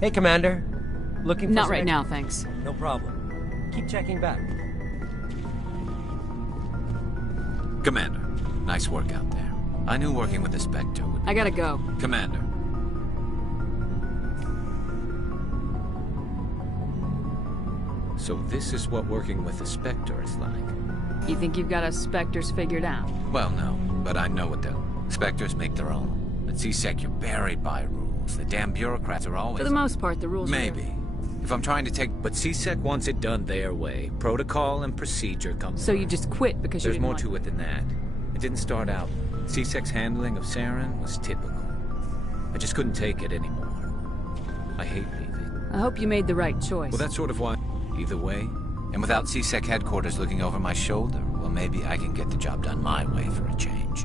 Hey, Commander. Looking for Not right now, thanks. No problem. Keep checking back. Commander, nice work out there. I knew working with the Spectre would... I gotta go. Commander. So this is what working with the Spectre is like? You think you've got us Spectres figured out? Well, no, but I know what they'll... Spectres make their own. At C-Sec, you're buried by rules. The damn bureaucrats are always... For the most part, the rules Maybe. If I'm trying to take... But C-Sec wants it done their way. Protocol and procedure come So you first. just quit because you There's didn't more like to it than that. It didn't start out. C-Sec's handling of Saren was typical. I just couldn't take it anymore. I hate leaving. I hope you made the right choice. Well, that's sort of why... Either way, and without C-Sec headquarters looking over my shoulder, well, maybe I can get the job done my way for a change.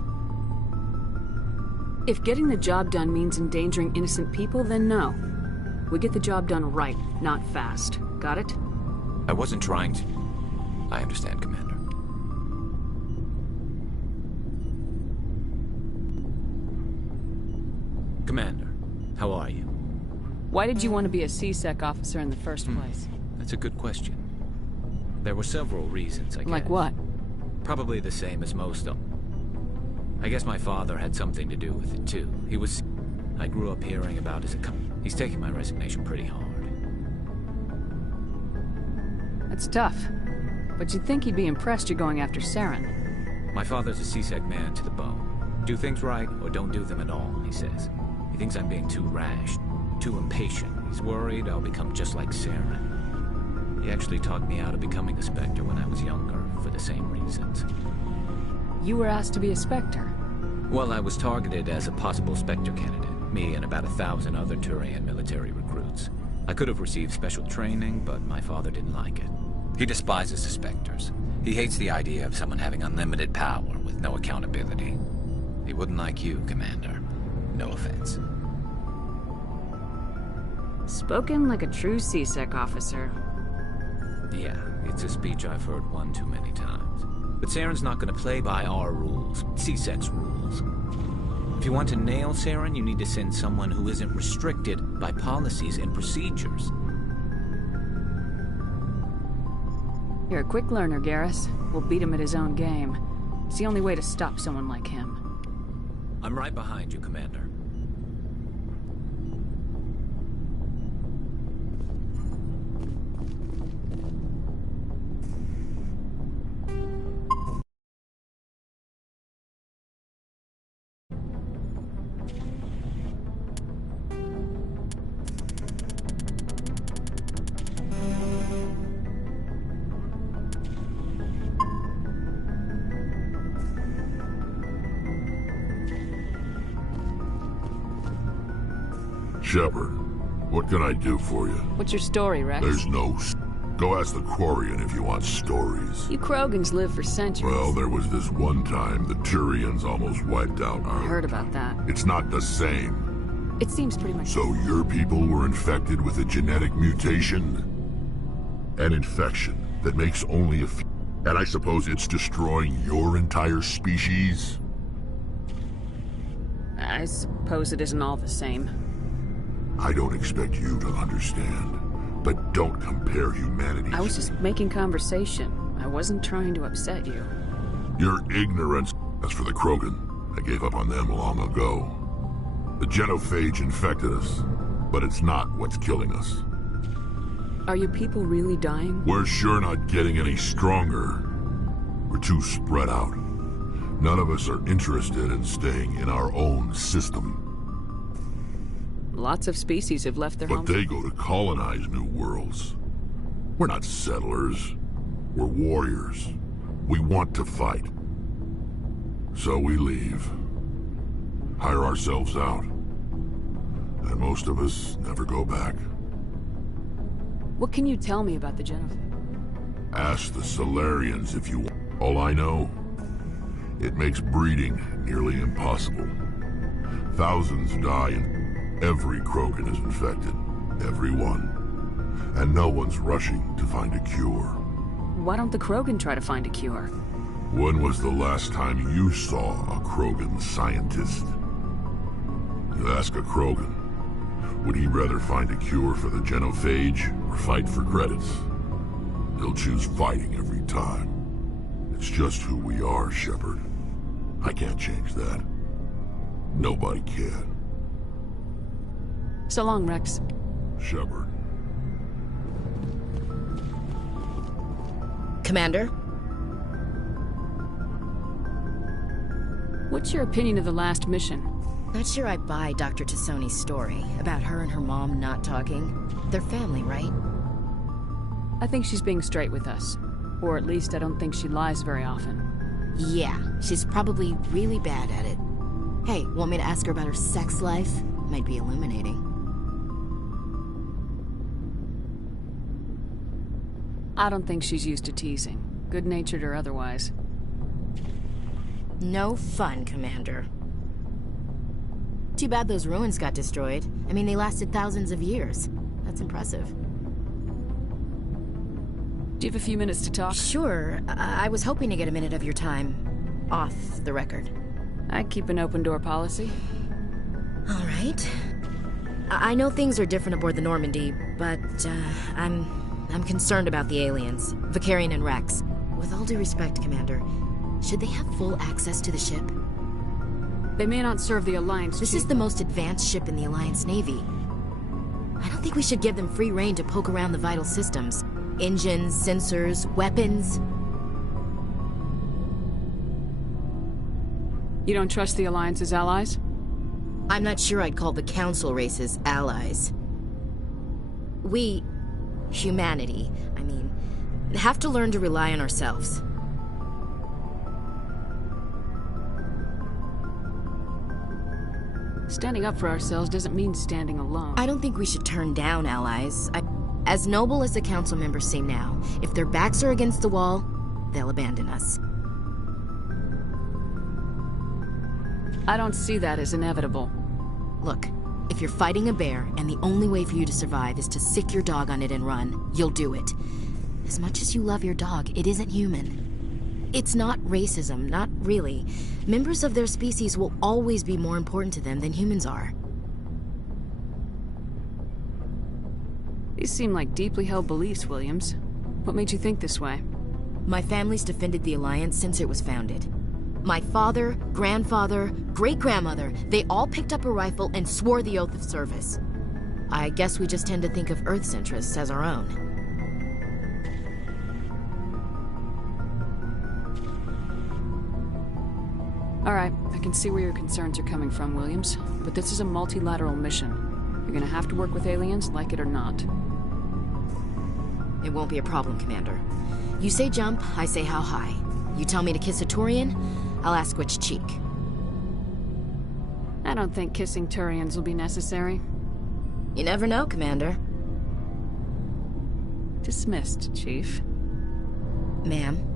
If getting the job done means endangering innocent people, then no. We get the job done right, not fast. Got it? I wasn't trying to... I understand, Commander. Commander, how are you? Why did you want to be a C-Sec officer in the first place? That's a good question. There were several reasons, I guess. Like what? Probably the same as most of them. I guess my father had something to do with it, too. He was... I grew up hearing about his... He's taking my resignation pretty hard. That's tough. But you'd think he'd be impressed you're going after Saren. My father's a C-Sec man to the bone. Do things right, or don't do them at all, he says. He thinks I'm being too rash, too impatient. He's worried I'll become just like Saren. He actually talked me out of becoming a Spectre when I was younger, for the same reasons. You were asked to be a Spectre? Well, I was targeted as a possible Spectre candidate. Me and about 1,000 other Turian military recruits. I could have received special training, but my father didn't like it. He despises the Spectres. He hates the idea of someone having unlimited power with no accountability. He wouldn't like you, Commander. No offense. Spoken like a true C-Sec officer. Yeah, it's a speech I've heard one too many times. But Saren's not going to play by our rules, C-Sec's rules. If you want to nail Saren, you need to send someone who isn't restricted by policies and procedures. You're a quick learner, Garrus. We'll beat him at his own game. It's the only way to stop someone like him. I'm right behind you, Commander. Shepard, what can I do for you? What's your story, Rex? There's no... Go ask the Quarian if you want stories. You Krogans live for centuries. Well, there was this one time the Turians almost wiped out our... I heard about that. It's not the same. It seems pretty much... So your people were infected with a genetic mutation? An infection that makes only a few... And I suppose it's destroying your entire species? I suppose it isn't all the same. I don't expect you to understand, but don't compare humanity. I was just making conversation. I wasn't trying to upset you. Your ignorance. As for the Krogan, I gave up on them long ago. The genophage infected us, but it's not what's killing us. Are your people really dying? We're sure not getting any stronger. We're too spread out. None of us are interested in staying in our own system. Lots of species have left their homes. But they go to colonize new worlds. We're not settlers. We're warriors. We want to fight. So we leave. Hire ourselves out. And most of us never go back. What can you tell me about the genophage? Ask the Solarians if you want. All I know, it makes breeding nearly impossible. Thousands die and every Krogan is infected. Every one. And no one's rushing to find a cure. Why don't the Krogan try to find a cure? When was the last time you saw a Krogan scientist? You ask a Krogan, Would he rather find a cure for the genophage or fight for credits? He'll choose fighting every time. It's just who we are, Shepard. I can't change that. Nobody can. So long, Rex. Shepard. Commander? What's your opinion of the last mission? Not sure I buy Dr. Tassoni's story about her and her mom not talking. They're family, right? I think she's being straight with us. Or at least I don't think she lies very often. Yeah, she's probably really bad at it. Hey, want me to ask her about her sex life? Might be illuminating. I don't think she's used to teasing, good-natured or otherwise. No fun, Commander. Too bad those ruins got destroyed. I mean, they lasted thousands of years. That's impressive. Do you have a few minutes to talk? Sure. I was hoping to get a minute of your time off the record. I keep an open-door policy. All right. I know things are different aboard the Normandy, but I'm concerned about the aliens, Vicarian and Rex. With all due respect, Commander, should they have full access to the ship? They may not serve the Alliance. This is the most advanced ship in the Alliance Navy. I don't think we should give them free rein to poke around the vital systems. Engines, sensors, weapons. You don't trust the Alliance's allies? I'm not sure I'd call the Council races allies. We, humanity, I mean, have to learn to rely on ourselves. Standing up for ourselves doesn't mean standing alone. I don't think we should turn down allies. As noble as the Council members seem now, if their backs are against the wall, they'll abandon us. I don't see that as inevitable. Look, if you're fighting a bear and the only way for you to survive is to sick your dog on it and run, you'll do it. As much as you love your dog, it isn't human. It's not racism, not really. Members of their species will always be more important to them than humans are. These seem like deeply held beliefs, Williams. What made you think this way? My family's defended the Alliance since it was founded. My father, grandfather, great-grandmother, they all picked up a rifle and swore the oath of service. I guess we just tend to think of Earth's interests as our own. All right, I can see where your concerns are coming from, Williams. But this is a multilateral mission. You're gonna have to work with aliens, like it or not. It won't be a problem, Commander. You say jump, I say how high. You tell me to kiss a Turian, I'll ask which cheek. I don't think kissing Turians will be necessary. You never know, Commander. Dismissed, Chief. Ma'am.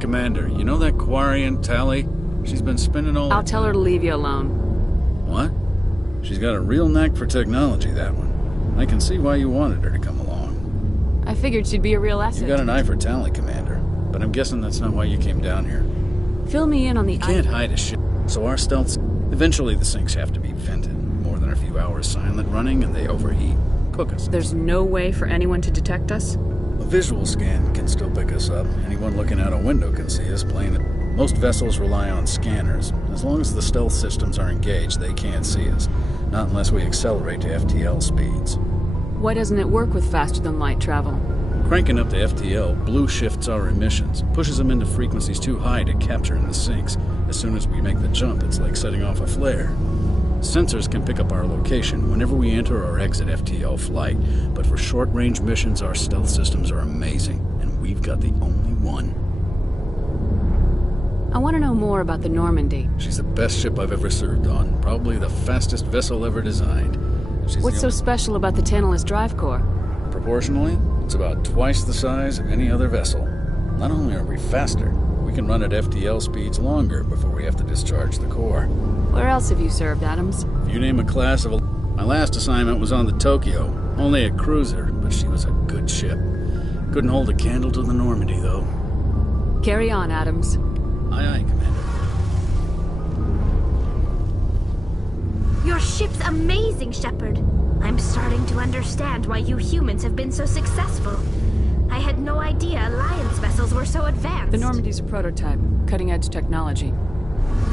Commander, you know that Quarian, Tally? She's been spending all... I'll tell her to leave you alone. What? She's got a real knack for technology, that one. I can see why you wanted her to come along. I figured she'd be a real asset. You got an eye for Tally, Commander. But I'm guessing that's not why you came down here. Fill me in on the... You can't hide a ship, so our stealth... Eventually the sinks have to be vented. More than a few hours silent running and they overheat. Cook us. There's no way for anyone to detect us? A visual scan can still pick us up. Anyone looking out a window can see us plain. Most vessels rely on scanners. As long as the stealth systems are engaged, they can't see us. Not unless we accelerate to FTL speeds. Why doesn't it work with faster-than-light travel? Cranking up to FTL blue shifts our emissions, pushes them into frequencies too high to capture in the sinks. As soon as we make the jump, it's like setting off a flare. Sensors can pick up our location whenever we enter or exit FTL flight, but for short-range missions, our stealth systems are amazing, and we've got the only one. I want to know more about the Normandy. She's the best ship I've ever served on, probably the fastest vessel ever designed. What's so special about the Tantalus Drive Core? Proportionally, it's about twice the size of any other vessel. Not only are we faster, we can run at FTL speeds longer before we have to discharge the core. Where else have you served, Adams? If you name a class of... My last assignment was on the Tokyo. Only a cruiser, but she was a good ship. Couldn't hold a candle to the Normandy, though. Carry on, Adams. Aye, aye, Commander. Your ship's amazing, Shepard. I'm starting to understand why you humans have been so successful. I had no idea Alliance vessels were so advanced. The Normandy's a prototype, cutting-edge technology.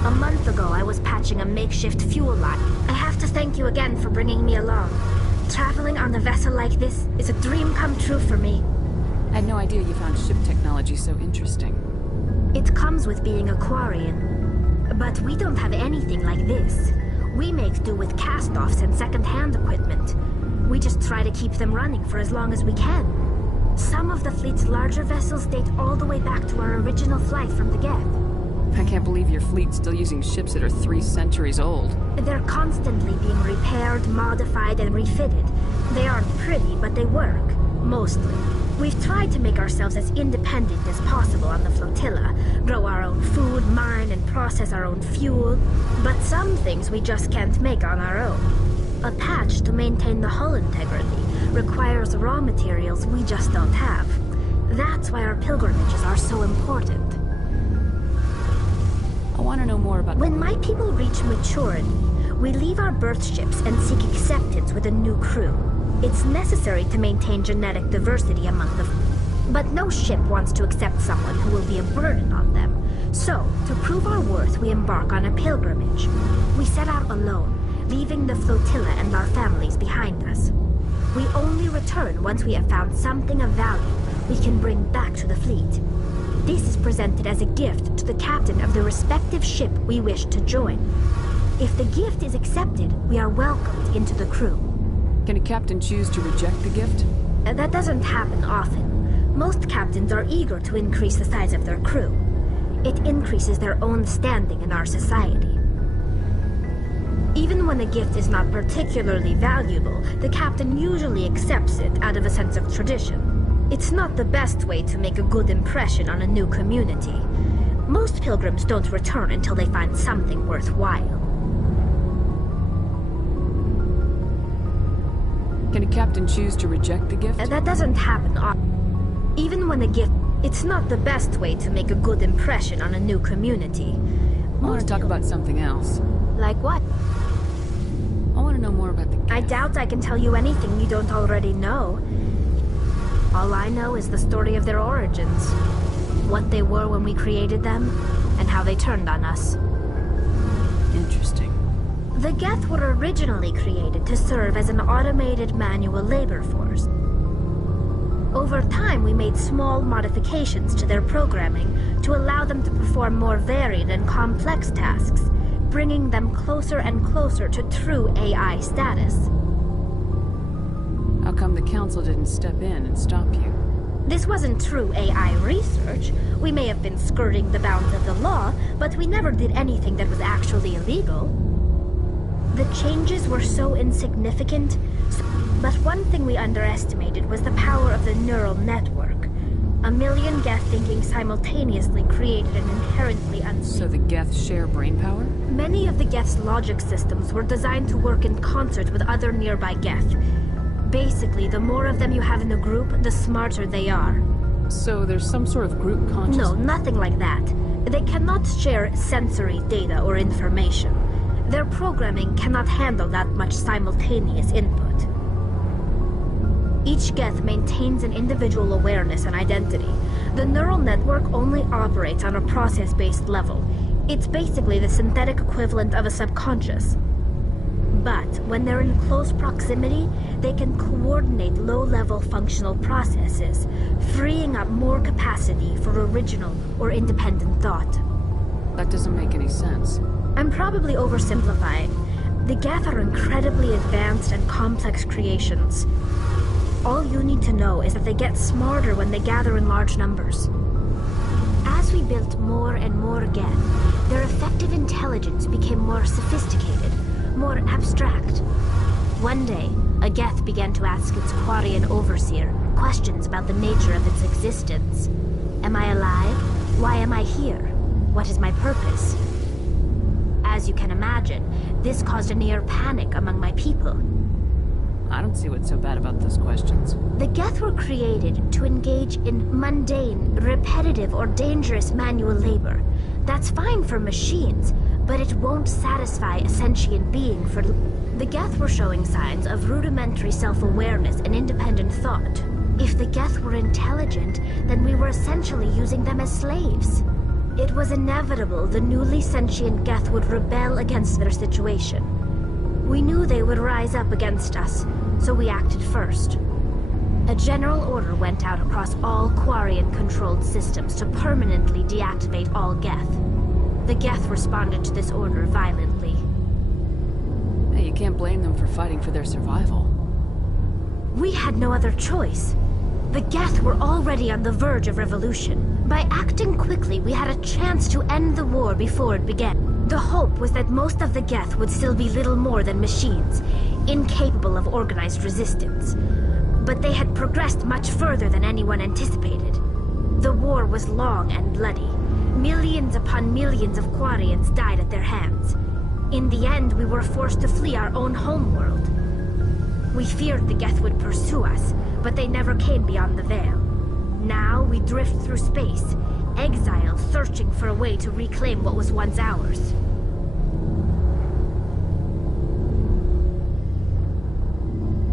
A month ago, I was patching a makeshift fuel line. I have to thank you again for bringing me along. Traveling on a vessel like this is a dream come true for me. I had no idea you found ship technology so interesting. It comes with being a Quarian. But we don't have anything like this. We make do with cast-offs and second-hand equipment. We just try to keep them running for as long as we can. Some of the fleet's larger vessels date all the way back to our original flight from the Geth. I can't believe your fleet's still using ships that are 3 centuries old. They're constantly being repaired, modified, and refitted. They aren't pretty, but they work. Mostly. We've tried to make ourselves as independent as possible on the flotilla, grow our own food, mine, and process our own fuel. But some things we just can't make on our own. A patch to maintain the hull integrity requires raw materials we just don't have. That's why our pilgrimages are so important. I want to know more about... When my people reach maturity, we leave our birth ships and seek acceptance with a new crew. It's necessary to maintain genetic diversity among the... But no ship wants to accept someone who will be a burden on them. So, to prove our worth, we embark on a pilgrimage. We set out alone, leaving the flotilla and our families behind us. We only return once we have found something of value we can bring back to the fleet. This is presented as a gift to the captain of the respective ship we wish to join. If the gift is accepted, we are welcomed into the crew. Can a captain choose to reject the gift? That doesn't happen often. Most captains are eager to increase the size of their crew. It increases their own standing in our society. Even when a gift is not particularly valuable, the captain usually accepts it out of a sense of tradition. It's not the best way to make a good impression on a new community. Most pilgrims don't return until they find something worthwhile. Can a captain choose to reject the gift? That doesn't happen often. Even when a gift... It's not the best way to make a good impression on a new community. I want to talk about something else. Like what? I want to know more about the gift. I doubt I can tell you anything you don't already know. All I know is the story of their origins. What they were when we created them, and how they turned on us. Interesting. The Geth were originally created to serve as an automated manual labor force. Over time, we made small modifications to their programming to allow them to perform more varied and complex tasks, bringing them closer and closer to true AI status. How come the Council didn't step in and stop you? This wasn't true AI research. We may have been skirting the bounds of the law, but we never did anything that was actually illegal. The changes were so insignificant, but one thing we underestimated was the power of the neural network. A million Geth thinking simultaneously created an inherently unstable... So the Geth share brain power? Many of the Geth's logic systems were designed to work in concert with other nearby Geth. Basically, the more of them you have in a group, the smarter they are. So there's some sort of group consciousness? No, nothing like that. They cannot share sensory data or information. Their programming cannot handle that much simultaneous input. Each Geth maintains an individual awareness and identity. The neural network only operates on a process-based level. It's basically the synthetic equivalent of a subconscious. But when they're in close proximity, they can coordinate low-level functional processes, freeing up more capacity for original or independent thought. That doesn't make any sense. I'm probably oversimplifying. The Geth are incredibly advanced and complex creations. All you need to know is that they get smarter when they gather in large numbers. As we built more and more Geth, their effective intelligence became more sophisticated, more abstract. One day, a Geth began to ask its Quarian overseer questions about the nature of its existence. Am I alive? Why am I here? What is my purpose? As you can imagine, this caused a near panic among my people. I don't see what's so bad about those questions. The Geth were created to engage in mundane, repetitive, or dangerous manual labor. That's fine for machines, but it won't satisfy a sentient being for... The Geth were showing signs of rudimentary self-awareness and independent thought. If the Geth were intelligent, then we were essentially using them as slaves. It was inevitable the newly sentient Geth would rebel against their situation. We knew they would rise up against us, so we acted first. A general order went out across all Quarian-controlled systems to permanently deactivate all Geth. The Geth responded to this order violently. Hey, you can't blame them for fighting for their survival. We had no other choice. The Geth were already on the verge of revolution. By acting quickly, we had a chance to end the war before it began. The hope was that most of the Geth would still be little more than machines, incapable of organized resistance. But they had progressed much further than anyone anticipated. The war was long and bloody. Millions upon millions of Quarians died at their hands. In the end, we were forced to flee our own homeworld. We feared the Geth would pursue us, but they never came beyond the Veil. Now we drift through space, exile searching for a way to reclaim what was once ours.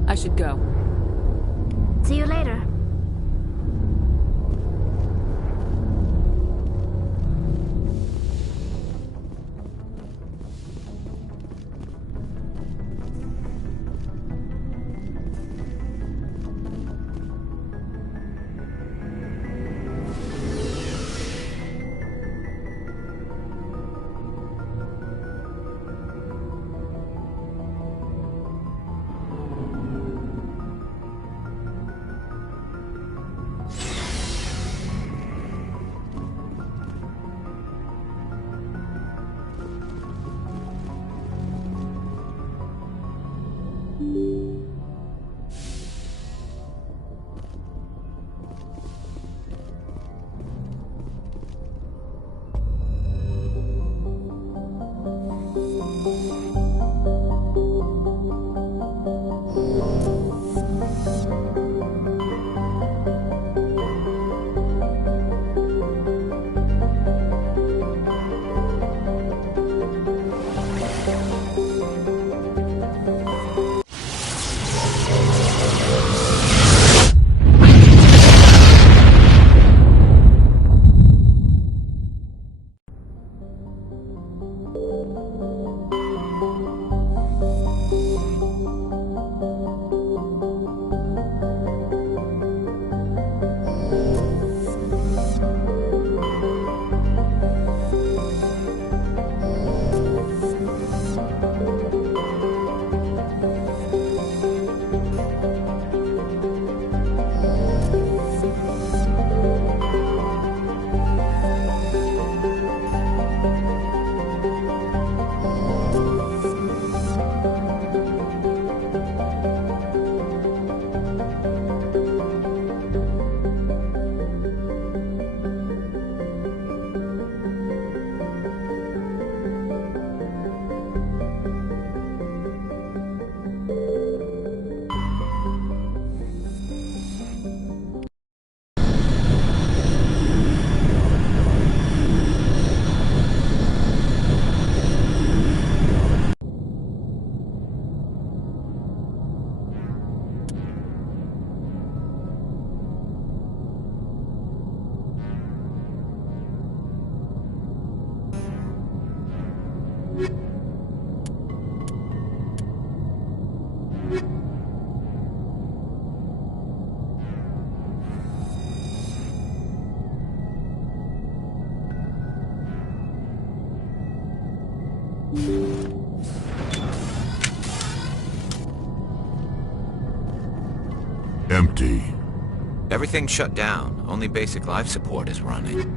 I should go. See you later. Empty. Everything's shut down. Only basic life support is running.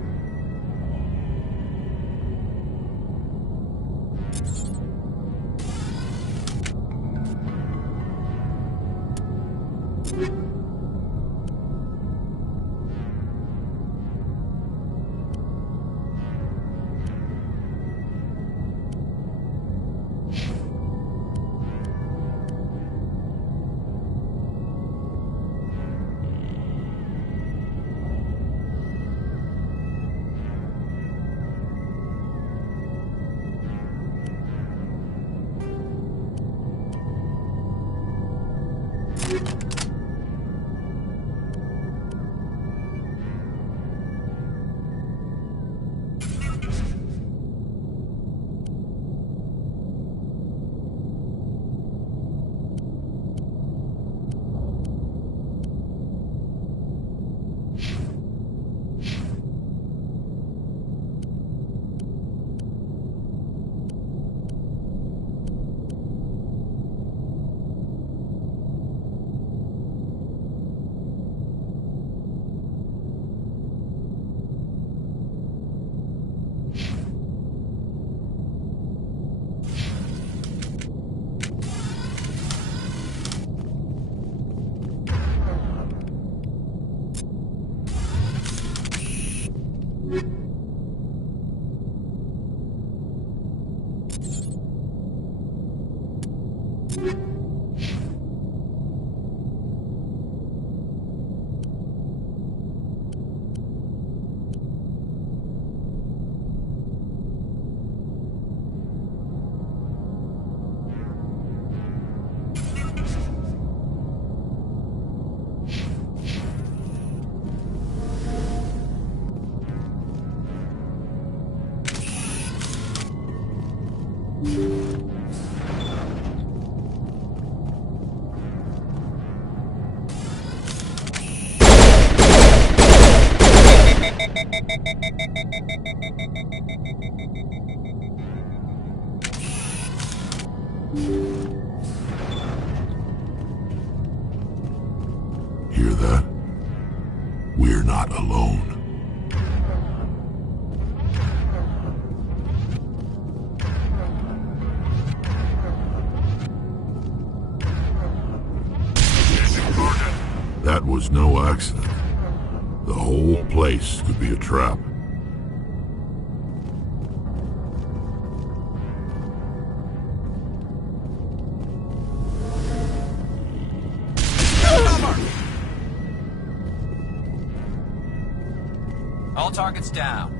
Hear that? We're not alone. That was no accident. The whole place could be a trap. All targets down.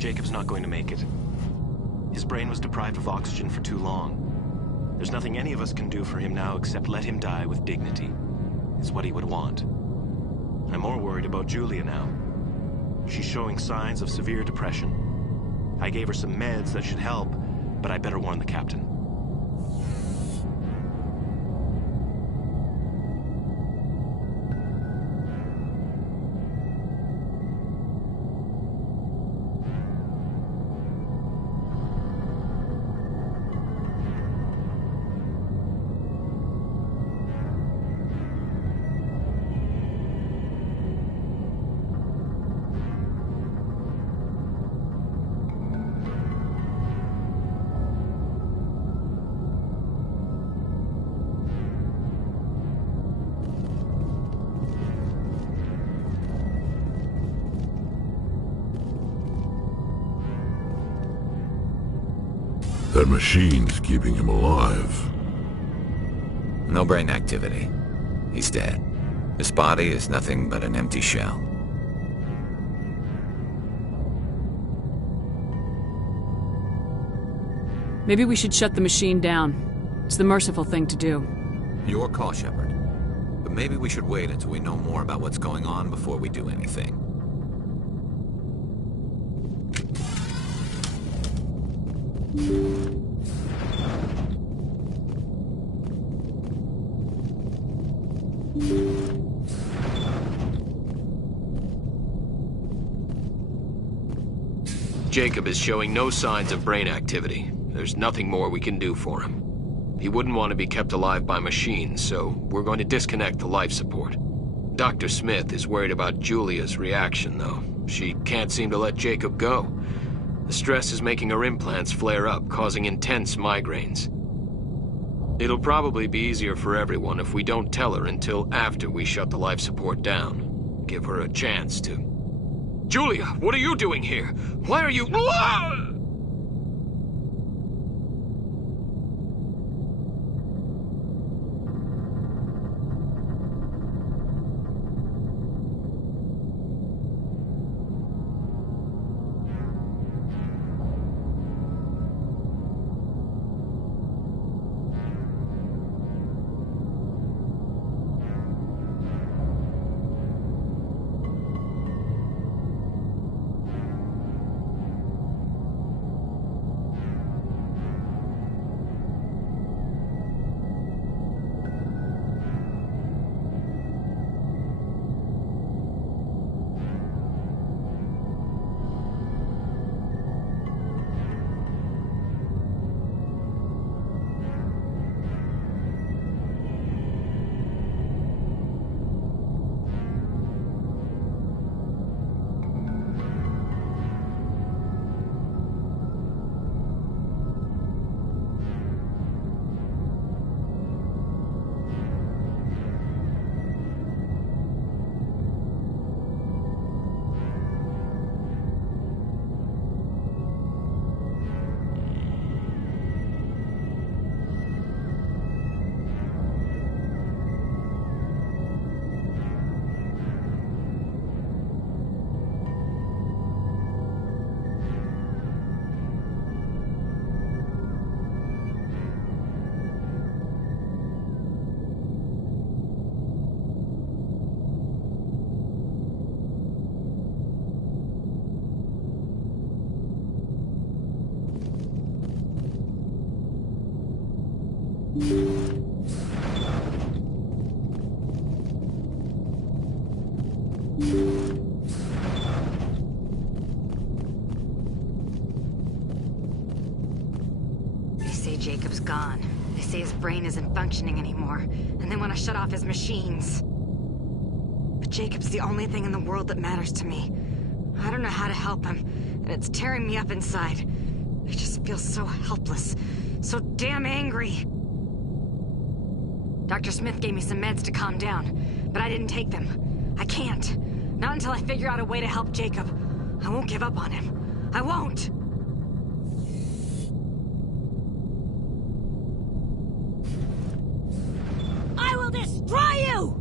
Jacob's not going to make it. His brain was deprived of oxygen for too long. There's nothing any of us can do for him now except let him die with dignity. It's what he would want. I'm more worried about Julia now. She's showing signs of severe depression. I gave her some meds that should help, but I better warn the captain. That machine's keeping him alive. No brain activity. He's dead. His body is nothing but an empty shell. Maybe we should shut the machine down. It's the merciful thing to do. Your call, Shepard. But maybe we should wait until we know more about what's going on before we do anything. Jacob is showing no signs of brain activity. There's nothing more we can do for him. He wouldn't want to be kept alive by machines, so we're going to disconnect the life support. Dr. Smith is worried about Julia's reaction, though. She can't seem to let Jacob go. The stress is making her implants flare up, causing intense migraines. It'll probably be easier for everyone if we don't tell her until after we shut the life support down. Give her a chance to... Julia, what are you doing here? Why are you... Jacob's gone. They say his brain isn't functioning anymore, and they want to shut off his machines. But Jacob's the only thing in the world that matters to me. I don't know how to help him, and it's tearing me up inside. I just feel so helpless, so damn angry. Dr. Smith gave me some meds to calm down, but I didn't take them. I can't. Not until I figure out a way to help Jacob. I won't give up on him. I won't! I will destroy you!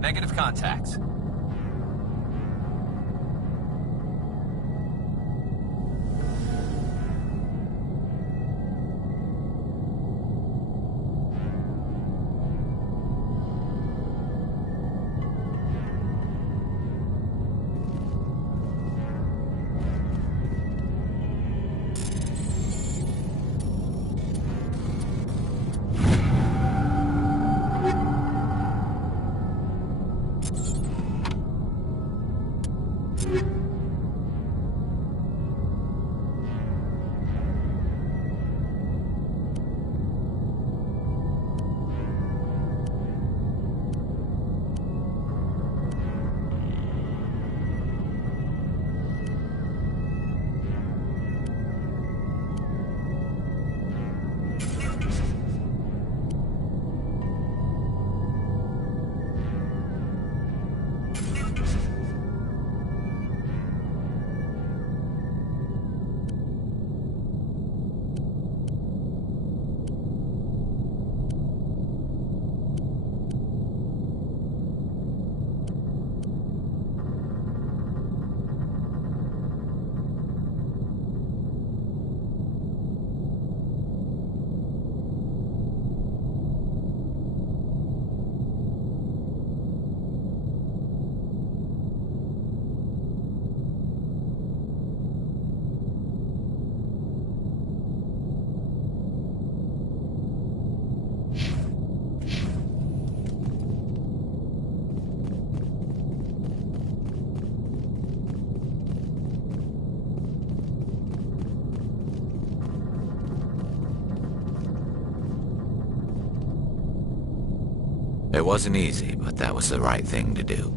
Negative contacts. It wasn't easy, but that was the right thing to do.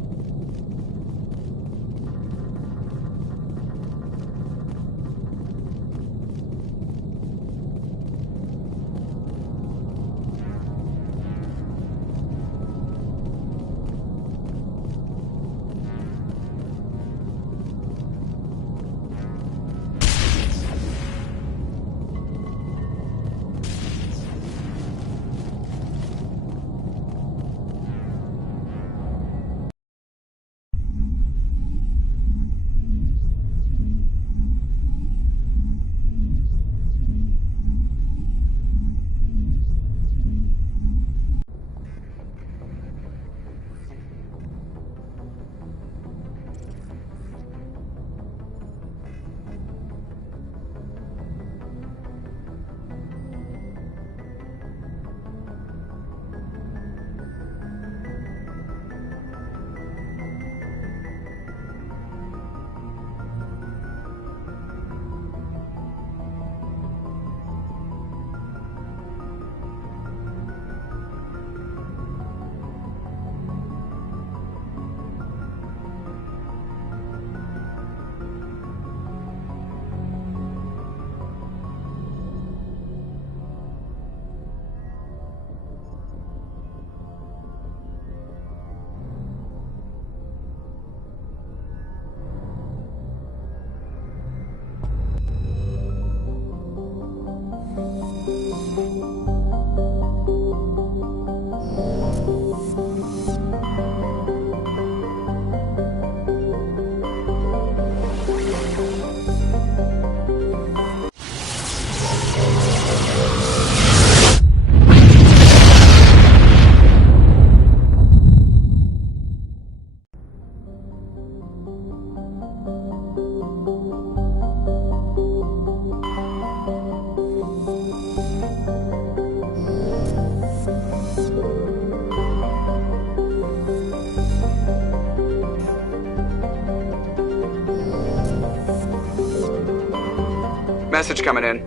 Message coming in.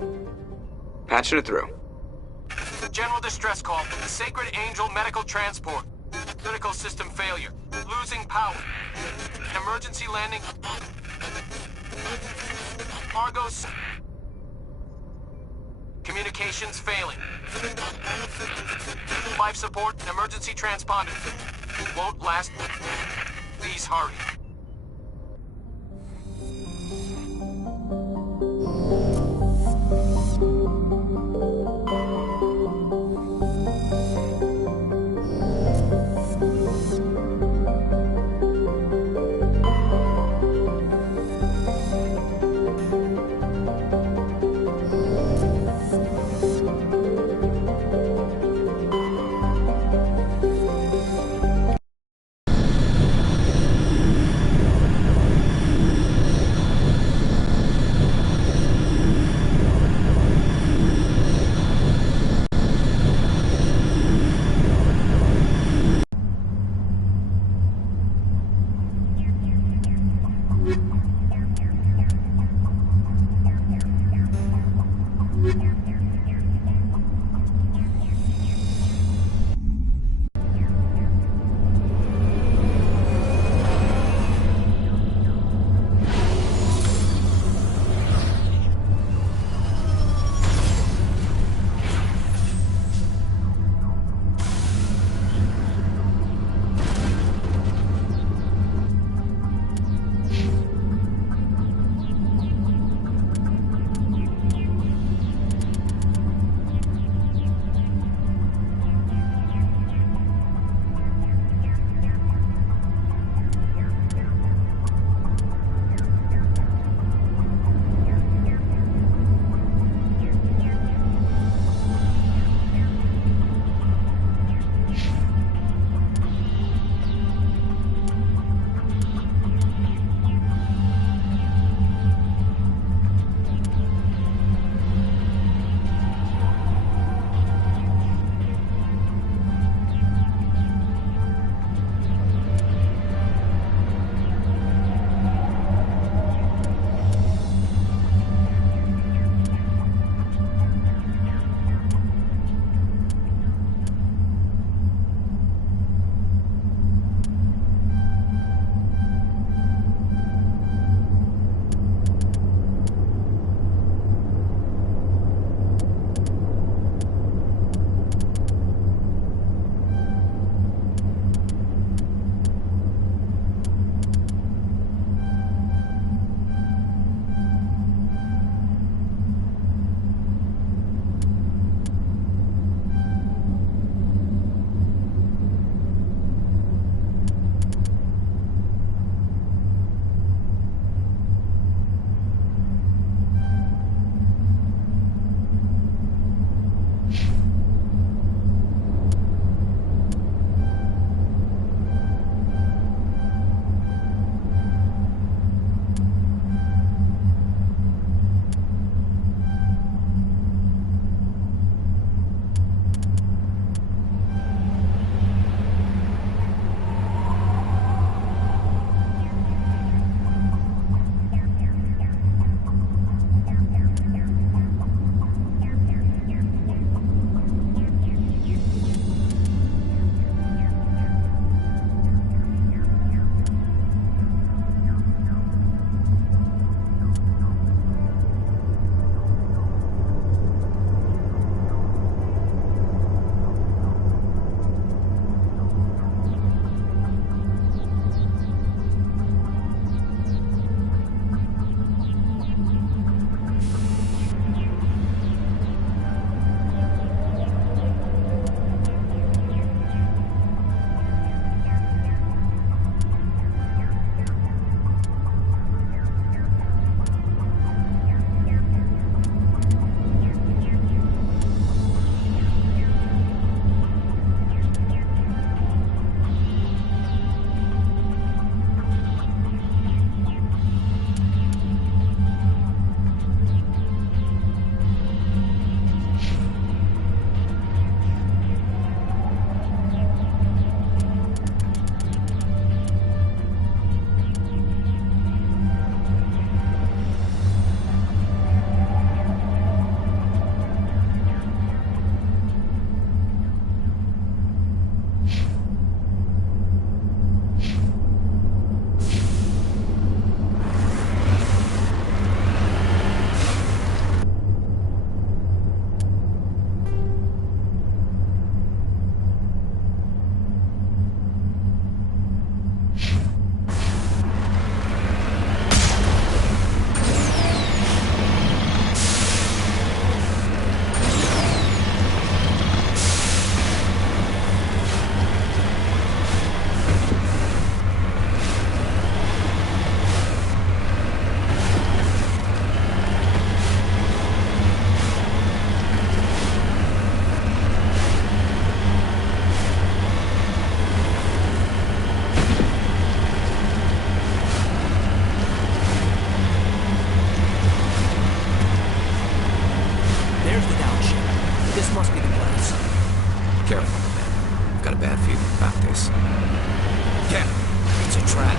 Patching it through. General distress call from the Sacred Angel Medical Transport. Critical system failure. Losing power. Emergency landing. Argos. Communications failing. Life support and emergency transponder. Won't last. Please hurry. I've got a bad feeling about this. Yeah, it's a trap.